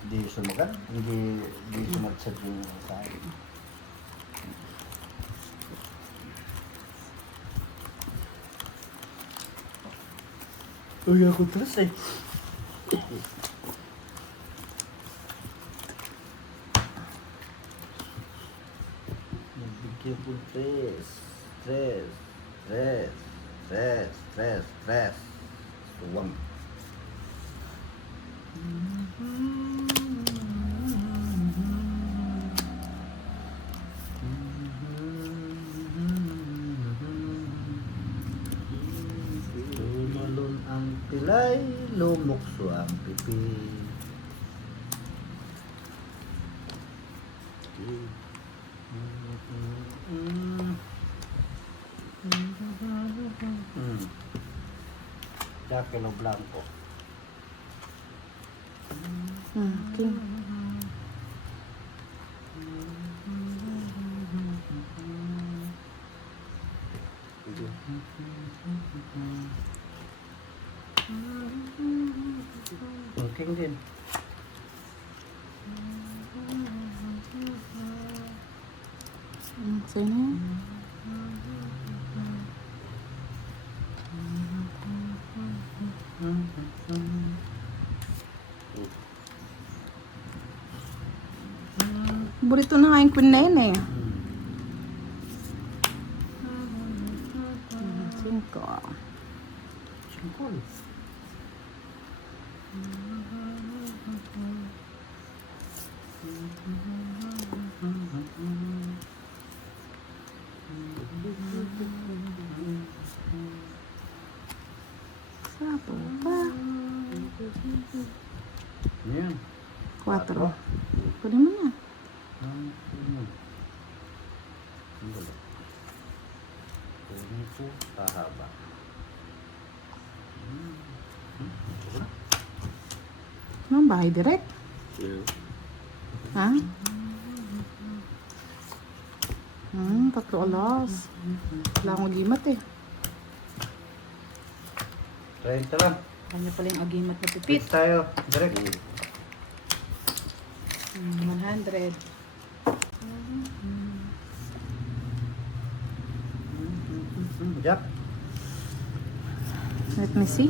Hindi sumagat, hindi sumatsad yung tayo. Uy, ako tres eh. Nabigyan po tres. Tuwang. Tumalon ang pilay, lumukso ang pipi. Jackelo Blanco. King. King din. Sino yan? Burito na nga yung queen na yun eh. Cinco. Singkol. Sapo pa. Yan. 4. Pwede mo na. Ito kahaba. Anong bahay direct? Yeah. Ha? 3 alas. Wala akong agimat eh. 30 lang. Kanya pala yung agimat na pipit. Pitch tayo. Direct. 100. Jack. Let me see.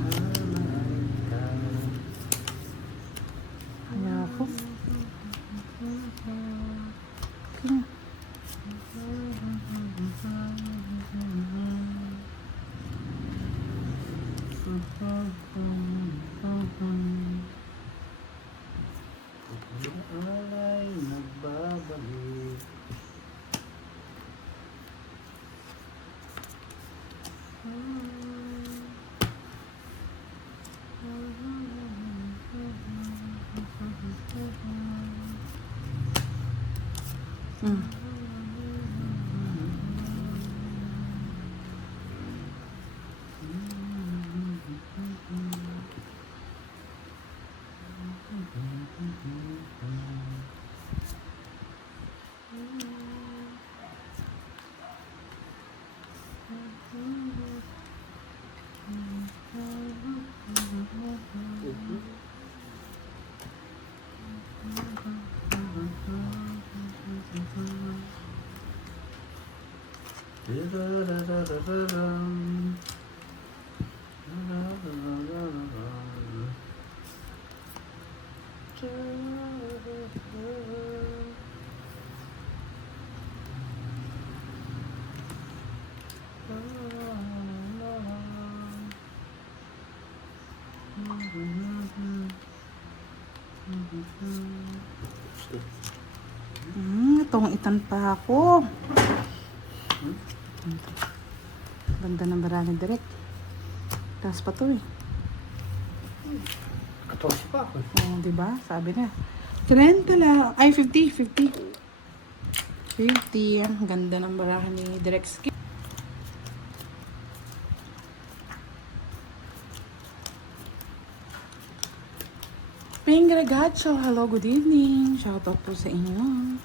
Kaya ako. Okay. Alay nagbabalik. Itong itan pa ako. Ganda ng barangay direct. Taas pa to eh. 14 pa ako. Oh, diba? Sabi na. 30 lang. Ay, 50. 50. 50. Ang ganda ng barahan ni Direct Skin. Ping Ragazzo, hello, good evening. Shoutout po sa inyo.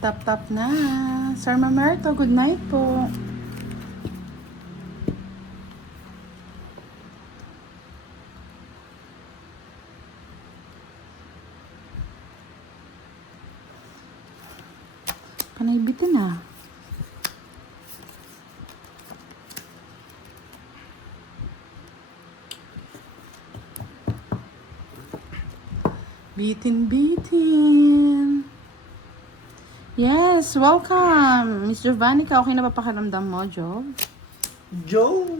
Tap na. Sir Mamerto, good night po. Kanay bitin ah. Bitin. Yes, welcome. Miss Giovannica, okay na ba pakiramdam mo, Job? Joe!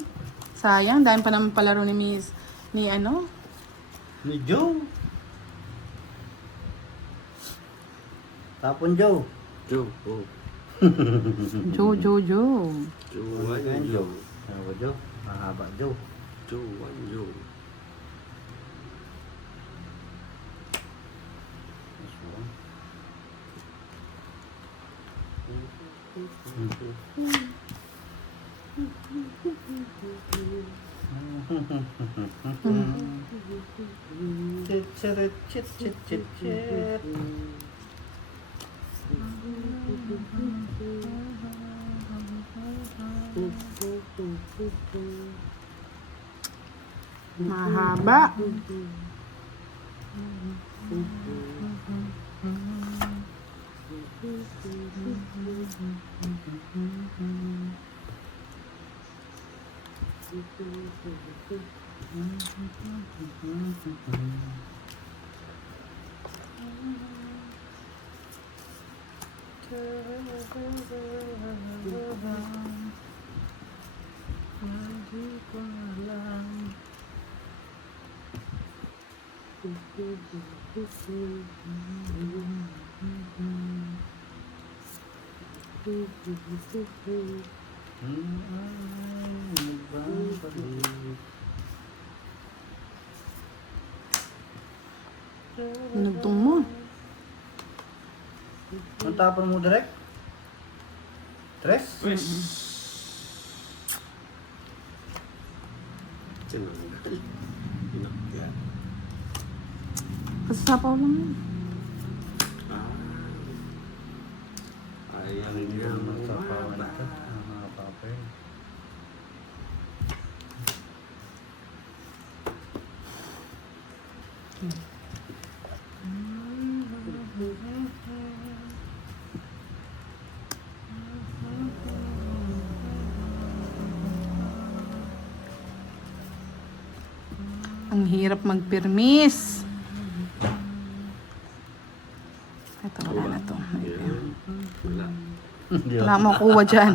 Sayang, dahil pa naman palaro ni Miss, ni ano? Ni Joe! Tapon Joe! Joe, oh. Joe. Joe, Ano one, yan, Joe. Joe? Ano ba Joe? Mahaba Joe. Joe, one, Joe. This one. Chit, chit, chit, chit, chit, chit. Mahaba. Inugtong mo. Ang tapon mo direct? Tres? Tinanggal. Inakyan. Kasasapaw lang yun. Ayan Hindi nga mo magsapawan bumaba. ito. Mga papel. Ang hirap magpermis. Ito, wala na to. Ayan. Wala. Wala mo kuha dyan.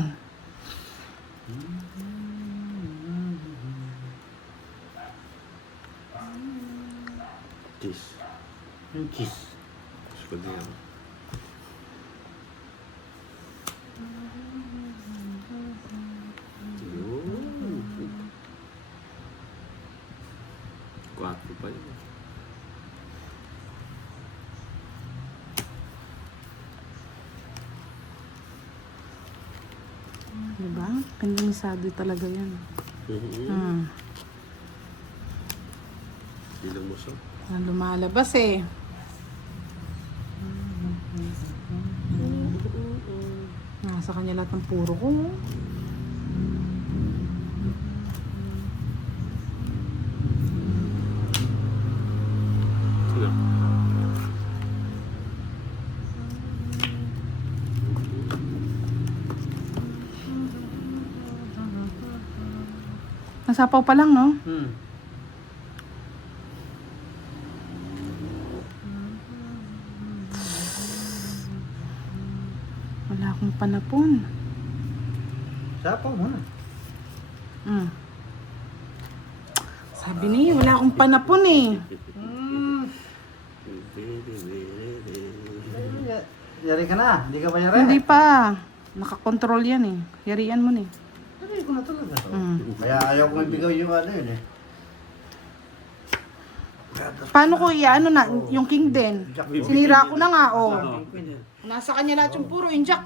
Cheese. Yung cheese. Tapos pag yan. Yun. 4 pa yun. Diba? Kandamisado talaga yan. Hmm. Bilang mo siya. Lumalabas eh. Nasa kanya lahat ng puro ko. Sige. Nasapaw pa lang, no? Wala akong panapon. Sapaw mo na. Hmm. Sabi niya, wala akong panapon eh. Yari ka na. Hindi ka ba yari? Hindi pa. Nakakontrol yan eh. Yarian mo eh. Yari ko na talaga. Hmm. Kaya ayaw ko magbigay yung ano yun eh. Paano ko ano na, yung king din? Sinira ko na nga, oh. Nasa kanya lahat yung puro injak,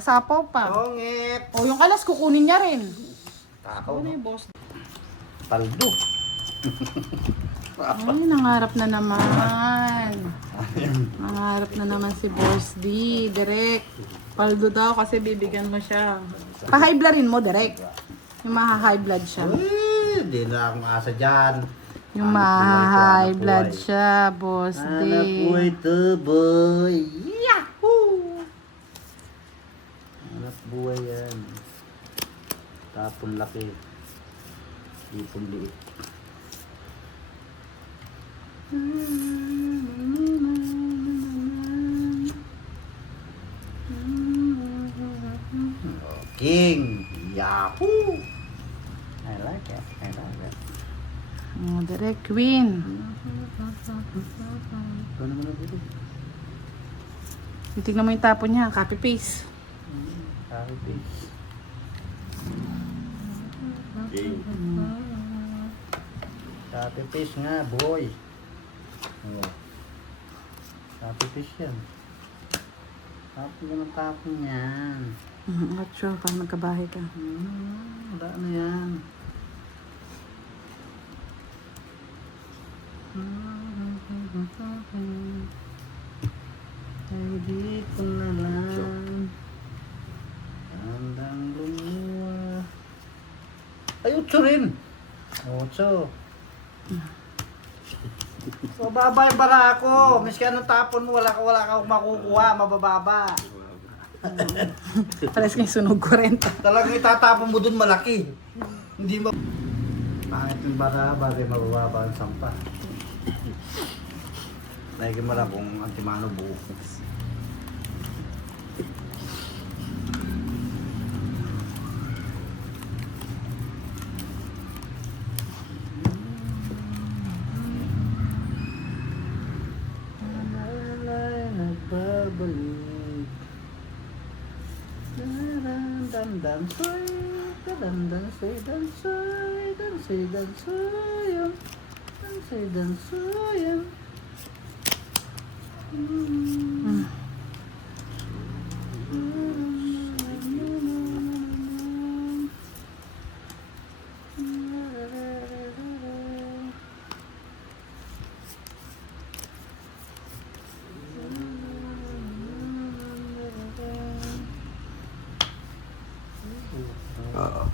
sapaw pa. Pongit! O, yung alas kukunin niya rin. Takaw. Ano yung boss? Paldo. Ay, nangarap na naman. Nangarap na naman si Boss D. Direk. Paldo daw kasi bibigyan mo siya. Pa-high blood rin mo, direk. Yung maha-high blood siya. Uy, hindi na akong asa dyan. Yung Hanap buhay to, maha-high hanap blood buhay. siya, Boss D. Hanap buhay to, boy. Yahoo! Buhay yan. Tapon laki. Ipon liit. King! Yahoo! I like it. I like it. Oh, direct queen. Ano naman na dito? Titignan mo yung tapon niya. Copy paste. Copy paste. Game. Copy paste nga, boy. Oh. Copy paste yan. Tapon ka ng tapon yan. Not sure kung magkabahay ka. Wala na yan. Ay di ko na lang handang lumuha. Ay, 8 rin. 8. Mababa yung bara ako. Miski anong tapon mo, wala ka makukuha. Mabababa. Pares kayong sunog 40. Talagang itatapon mo dun malaki. Hindi mo... Pangit yung bara, bagay mabababa ang sampa. Lagi mo lang kung antimano buo. Nagbabalik. Dansoy, dansoy, dansoy, dansoy, dansoy, dansoy, dansoy. Oo.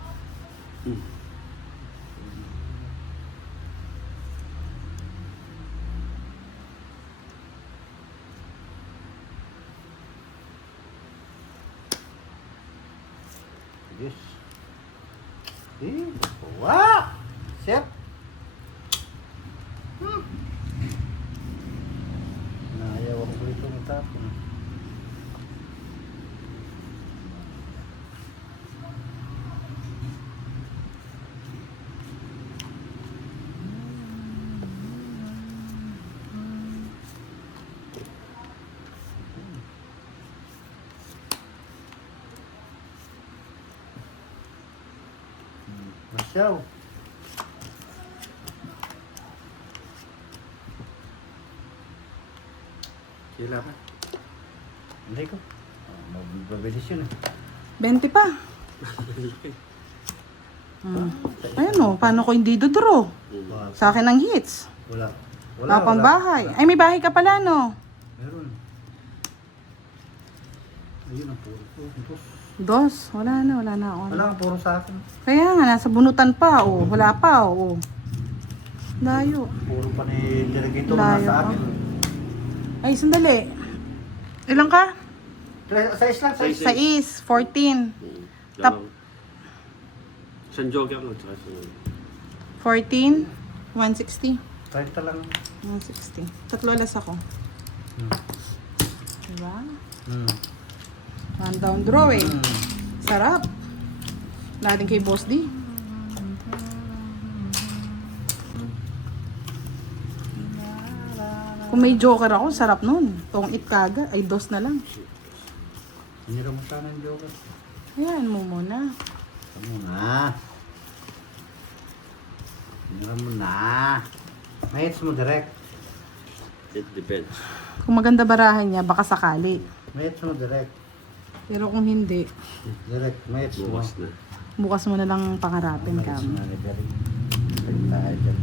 Yes. Wah! Siap. Ayaw ako dito matapon. Masyaw. Kailangan. Hindi ko. Mabilis yun. 20 pa. Ayun o, paano ko hindi dodraw? Sa akin ang hits. Wala. Wala pang bahay. Ay, may bahay ka pala, no? Meron. Ayun ang puro ko. Dos. Wala na ako. Wala ang puro sa akin. Kaya nga, nasa bunutan pa, o. Wala pa, o. Layo. Puro pa ni Dirigito Layo na sa pa. akin. Ay, sandali. Ilang ka? Size lang, size. Sa is, 14. Dalawang. Isang joker lang, tsaka isang... 14, 160. 30 lang. 160. Tatlo alas ako. Diba? One down draw eh. Sarap. Lahat din kay Boss D. Kung may joker ako, sarap nun. Tong it kaga, ay dos na lang. Hinira mo sana yung joker. Ayan mo muna. Ano na? Hinira mo na. May hits mo direct. It depends. Kung maganda barahan niya, baka sakali. May hits mo direct. Pero kung hindi, Direct. May hits mo. Bukas na. bukas mo na lang pangarapin ka. May hits mo na direct. Direct tayo dyan.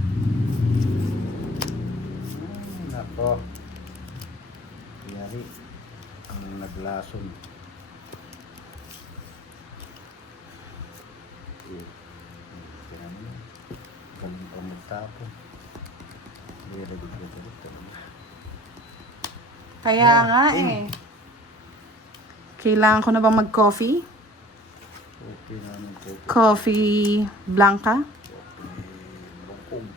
Ay, nako. Yari. Ang naglason. Kaya mo yun. Galing pa magtapon. Kaya nga eh. Kailangan ko na bang mag-coffee? Pinanong po. Coffee Blanca. Bangkong.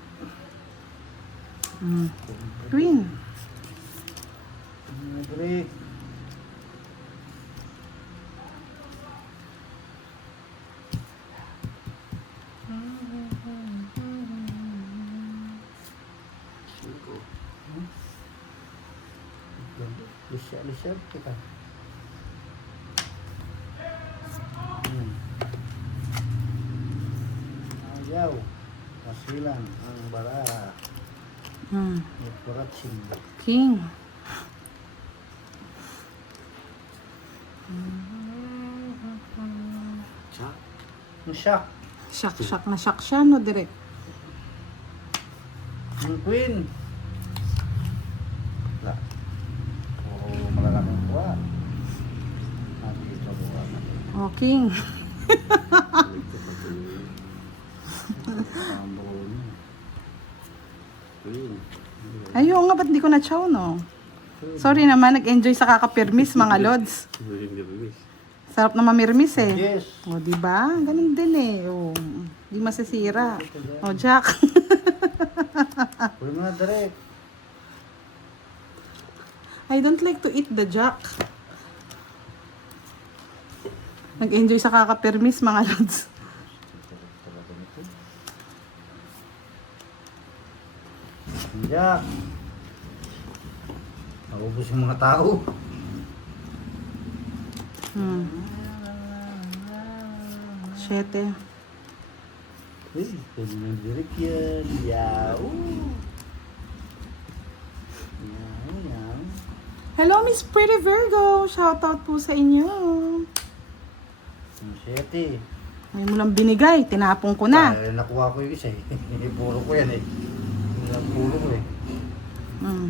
Green. Drake. Cinco. Lisya kita. Ayaw. Masilang ang bara. Kuratsing. King. Jack. Ang shock. Shock na shock siya, no, direct. Ang queen. Wala. Puro malalaking kuha. Nakikita ko Oh, king. ang buo niya. Queen. Ayun nga, ba't di ko na-chow, no? Sorry naman, nag-enjoy sa kakapirmis, mga lods. Hindi release. Sarap na mamirmis eh. Yes. O, di ba? Ganun din eh. O, di masisira. O, Jack. Pwede mo na direct. I don't like to eat the Jack. Nag-enjoy sa kakapirmis, mga lods. Talaga nito. Jack. Naubos yung mga tao. Siyete. Uy, pwede mo direct yan. Yaw. Yaw. Hello, Miss Pretty Virgo. Shoutout po sa inyo. Ang siyete. May mo lang binigay. Tinapong ko na. Nakuha ko yung isa eh. Puro ko yan eh. Ilang pulo ko eh.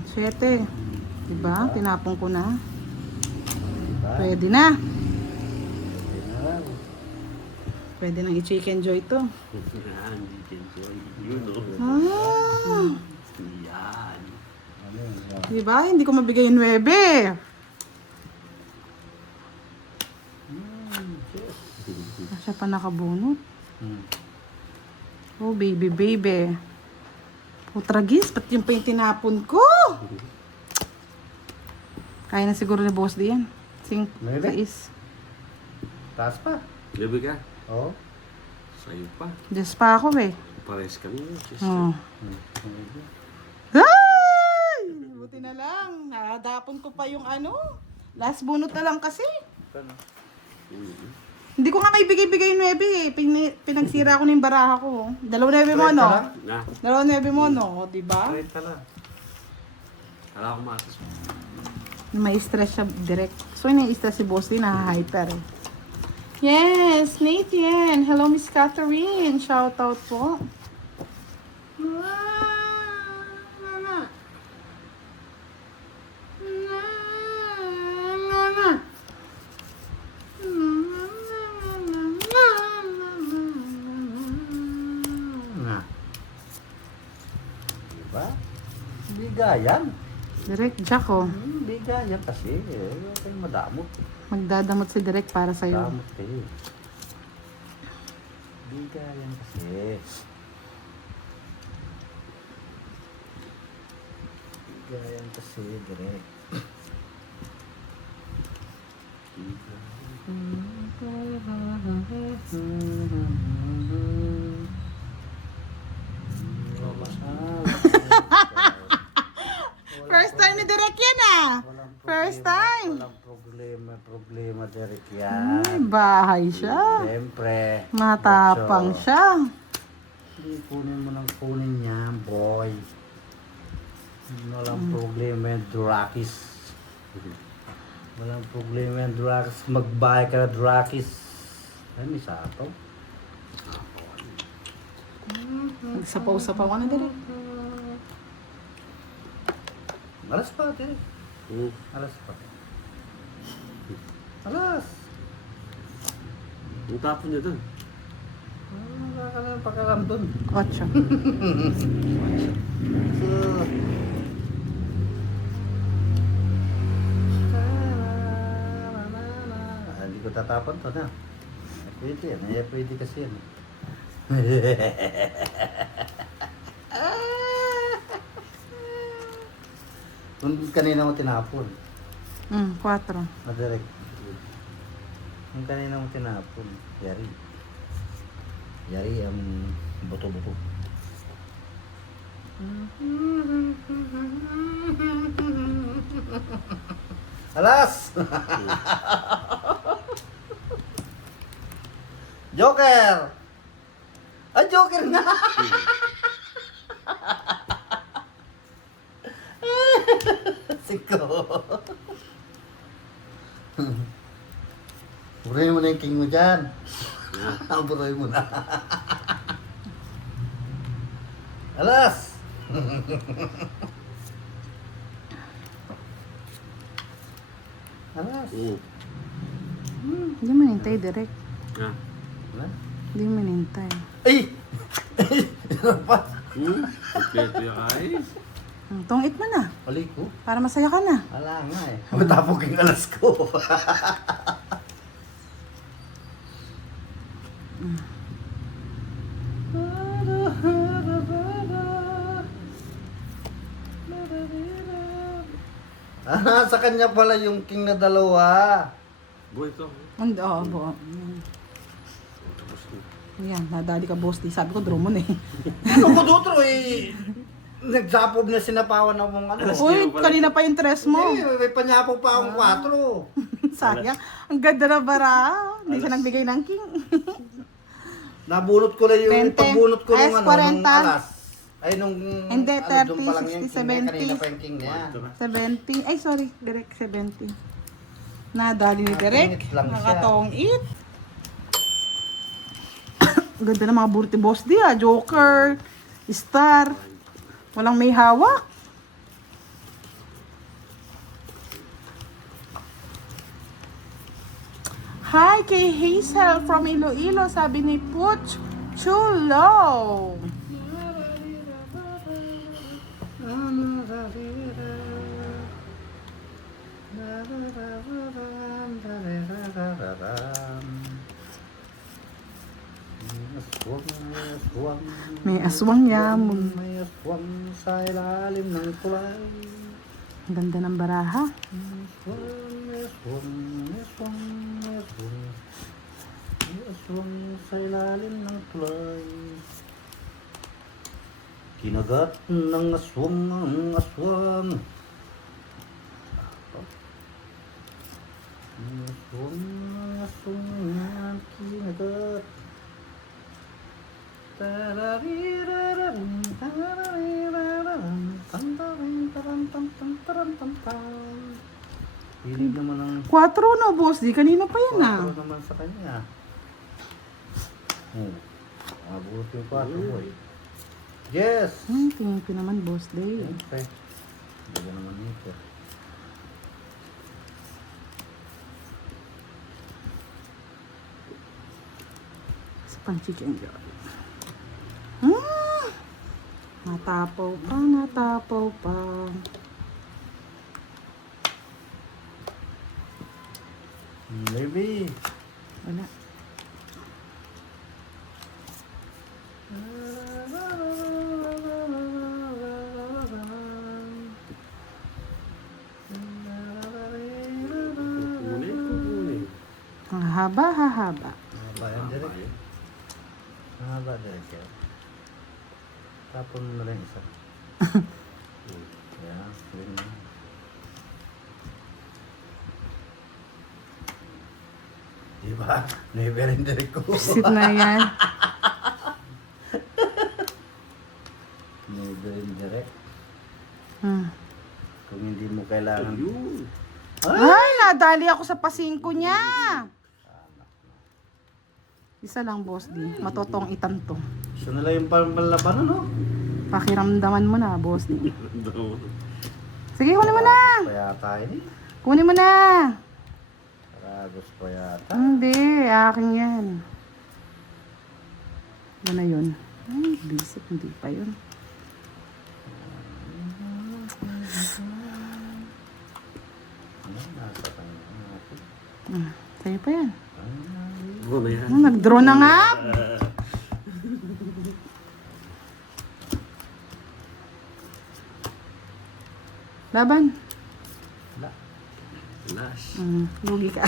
Siyete. Diba? Tinapong ko na. Diba? Pwede na. Pwede na lang. Pwede nang i-chicken joy to. Yan, chicken joy. Yun o. Ah, Yan. Ano yun? Yan. diba? Hindi ko mabigay yung 9. Yes. Siya pa nakabunot. Hmm. Oh, baby, baby. Putragis, ba't yung pa yung tinapon ko? Kaya na siguro ni Boss D yan. Maybe. 6. Taas pa. Gabi ka? Oo. Sa'yo pa. Just pa ako eh. Pares kami. Just Oh. Hmm. Ay! Buti na lang. Nadapon ko pa yung ano. Last bunot na lang kasi. Hindi ko nga may bigay-bigay yung 9 eh. Pinagsira ko na yung baraha ko. 2 9 mo, no? Na. 2 9 mo, no? Diba? Straight ka lang. Kala ko matas mo. May stress siya direct. So, nai-stress si Boss din, hyper. Yes, Nathan. Hello, Miss Catherine. Shout out po. Na. Diba? Bigayan. Direct Jack, oh. Bigayan kasi. Huwag kayong madamot. Magdadamot si Direct para sa'yo. Damot eh. Bigayan kasi. Bigayan kasi, direct. First time ni Direct yan, ah. First time. Walang problema, Derek yan. Ay, bahay siya. Siyempre. Matapang Diretso. siya. Hindi kunin mo ng kunin niya, boy. Walang problema yung Durakis. Walang problema yung Durakis. Magbahay ka na Durakis. Ay, may sapaw. Nagsapaw-sapaw ka na, Direct. Alas pa, Derek. Alas pa. Alas. Ang tapon niya dun. Wala ka na pagkalam dun. 8. Hindi ko tatapon to na. Pwede yan. Eh, pwede kasi yan. Kung kanina mo tinapon. 4. Madirect. Kung kanina mo tinapon. Yari. Yari ang buto-buto. Alas! Joker! Ah, Joker na! Siko. Burahin mo na yung king mo dyan. Burahin mo na. Alas! Alas. Hindi mo nintay direct. Ah. Ano? Hindi mo nintay. Ay! Ano pa? Kompleto yung ayos. Tungit mo na. Pali ko. Para masaya ka na. Wala nga eh. Matapok yung alas ko. Ah, sa kanya pala yung king na dalawa. Buhay ito. Hindi, buo. Yan, nadali ka, boss. Di sabi ko, draw mo na eh. Ano ko dutro eh? Nagsapob na sinapawan ng mga ano. Uy, kanina pa yung tres mo. Eh, may panyapo pa akong 4. Sayang. Ang ganda na bara. Hindi siya nagbigay ng king. Nabunot ko lang yung 20. pagbunot ko Ay, nung ano, 40. nung alas. Ay, nung Hindi, doon pa lang 30, yung 60, king niya. 70. Kanina pa yung king niya. 70. Ay, sorry. Direct 70. Nadali ni Direk. Nakatungit lang siya. Nakatongit. Ganda ng mga burti boss di ah. Joker. Star. Walang may hawak. Hi kay Hazel from Iloilo. Sabi ni Putch Chulo. May aswang yamon. May aswang sa ilalim ng kulay. Ang ganda ng baraha. May aswang, may aswang, may aswang. May aswang sa ilalim ng tulay. Kinagat ng aswang ang aswang. May aswang, may aswang ang kinagat. Hilig naman ng 4 no, boss. Di kanina pa yan ah. 4 naman sa kanya. Abot yung 4 boy. Yes! Tingin ko naman, boss day. Siyempre. Hindi ko naman ito. Sa pang chicken joy. Natapaw pa, natapaw pa. Maybe. Wala. Ang haba, hahaba. Haba yan direct. Haba direct yan. Tapon mo na lang isa. Yan. Ganyan. Diba? Never in direct ko. Sit na yan. Never in direct. Hmm. Kung hindi mo kailangan. Ayun. Ay, nadali ako sa pasingko niya. Isa lang, boss di. Matotong itanto. Gusto nila yung palaban, ano? Pakiramdaman mo na, boss di. Sige, kunin mo na. Pa yata ini. Kunin mo na. Karagos pa yata. Hindi, akin yan. Ano na yun? Ay, bisip, hindi pa yun. Ano? Nasa kanya. Sa'yo pa yan. Ay, Draw na yan. Nag-draw na nga. Laban. Wala. Lash. Lugi ka.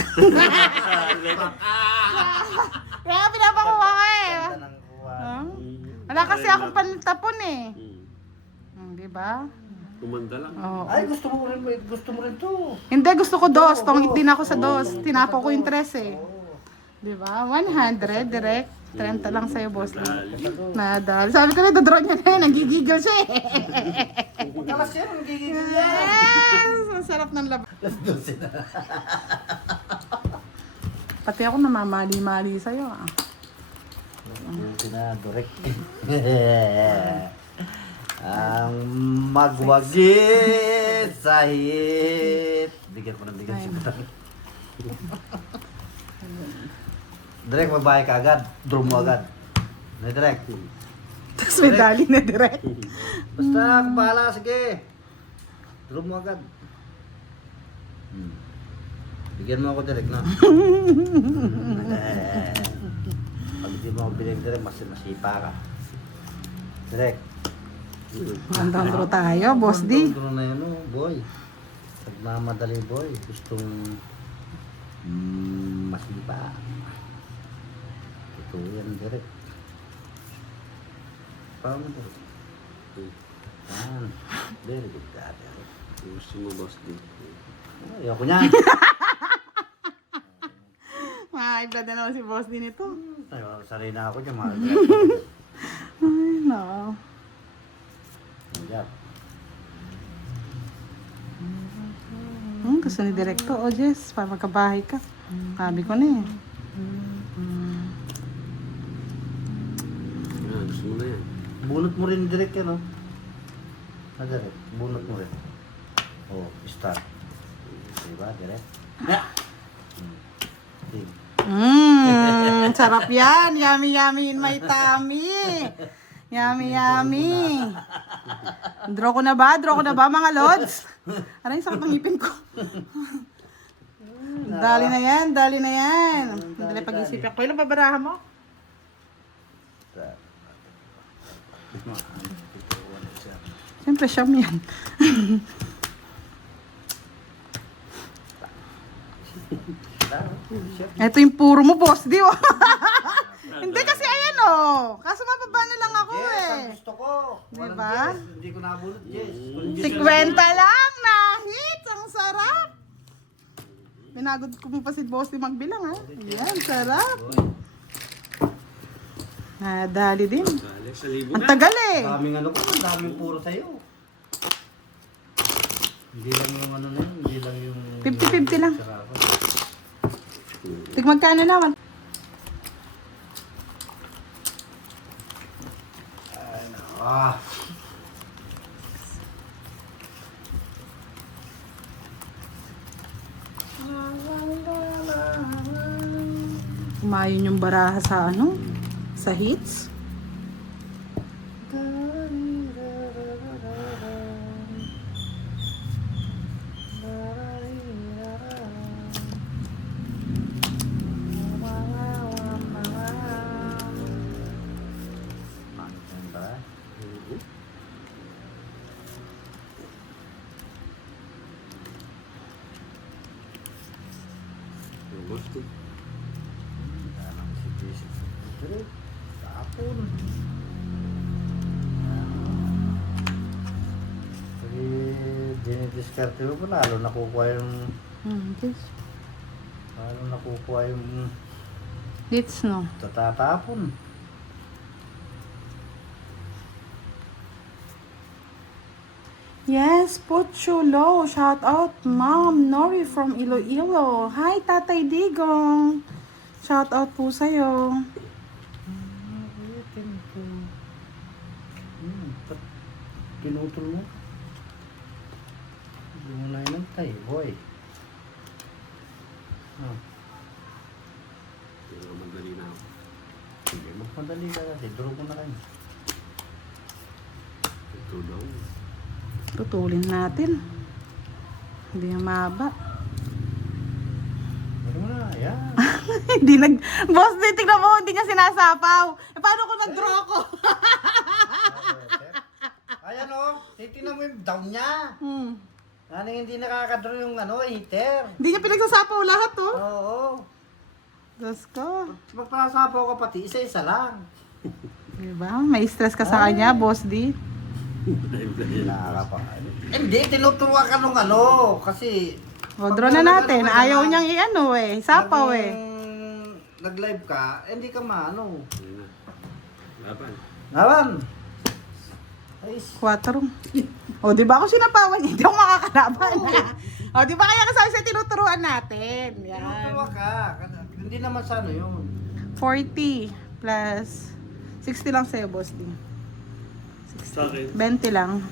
Kaya pinapakuha ka eh. Ganda ng kuha. Wala kasi akong panitapon eh. Di ba? Kumanda lang. Oo. Ay, gusto mo rin to. Hindi, gusto ko dos. Tongit din ako sa dos. Tinapo ko yung tres eh. Di ba? 100, direct. 30 lang sa'yo, boss. Nadal. Sabi ko na, dodraw niya na yun. Nagigigil siya eh. Pagkalas yan, ang gigigil yan. Yes! Ang sarap ng laban. Alas 12 na. Pati ako namamali-mali sa'yo ah. Direct. Ang magwagit sa hit. Bigyan ko ng bigyan siya. Direct, magbahay ka agad. Draw mo agad. Na direct. Tapos may dali na direct. Basta, kung bahala, sige. Draw mo agad. Bigyan mo ako direct na. Pag di mo ako bilang direct, masipa ka. Direct. Andang draw tayo, boss D. Draw na yun, oh, boy. Nagmamadali, boy. Gustong masipa. Ito yan, direct. Paano direct? Yan. Very good, dati. Gusto mo, boss D. Ayoko niyan. Maibla na naman si boss D nito. Sanay na ako dyan, mga Ay, no. Yan. Gusto ni Direkto, o Jess, para magkabahay ka. Sabi ko na eh. Gusto mo na yan. Bunot mo rin direct yan, oh. Direct. Bunot mo rin. Oh, start. Diba, direct? Yeah. Sarap yan. Yummy, yummy in my tummy. Yummy, yummy. Draw ko na ba? Draw ko na ba, mga lods? Aray, sakit ng ngipin ko. Dali na yan, dali na yan. Dali pag-isipin ko. Ilang babarahan mo? Siyempre, siyam yan. Ito yung puro mo, boss. Di ba? Hindi kasi ayan oh. Kaso mababa na lang ako Yes, eh. ang gusto ko. Walang Diba? yes. Hindi ko nabunot, yes. 50 lang na hits. Ang sarap. Pinagod ko mo pa si boss di magbilang ha. Yan, sarap. Dali din. Dali, sa libo Ang na. tagal eh. Daming ano ko, ang daming puro sa'yo. Hindi lang yung ano na yun, hindi lang yung... 50-50 lang. Tig magkano naman? Ah. Kumayon yung baraha sa ano? Sa hits? Boss D. Tapon. Kasi dinidiscarte mo pa, lalo nakukuha yung... Yes. Lalo nakukuha yung Hits no? tatatapon. Yes, Puchulo. Shout out, Mom Nori from Iloilo. Hi, Tatay Digong. Shout out po sa'yo. Ba't pinutol mo? Hindi mo na inantay, boy. Pero madali na ako. Sige, magmadali ka kasi. Draw ko na kayo. Ito daw. Tutulin natin. Hindi na mahaba. Ano mo na, yan. Hindi nag... Boss D, tignan mo, hindi niya sinasapaw. Eh, paano kung nag-draw ko? Ayan o, titignan mo yung down niya. Hmm. Ano hindi nakakadraw yung heater. Hindi niya pinagsasapaw lahat, oh. Oo. Diyos ko. Magpasapaw ka pati, isa-isa lang. Diba? May stress ka sa kanya, Boss D. Hindi, tinuturuan ka nung kasi... O, draw na natin. Ayaw niyang i-ano eh. Sapaw eh. Nag-live ka, hindi ka maano. Laban. Naman. Ay, 4. O, di ba ako sinapawan niya? Hindi ako makakalaban. O, di ba kaya kasama sa tinuturuan natin? Yan. tinuturuan ka. Hindi naman sa ano yun. 40 plus 60 lang sa'yo, Boss D. Sa akin. 20 lang.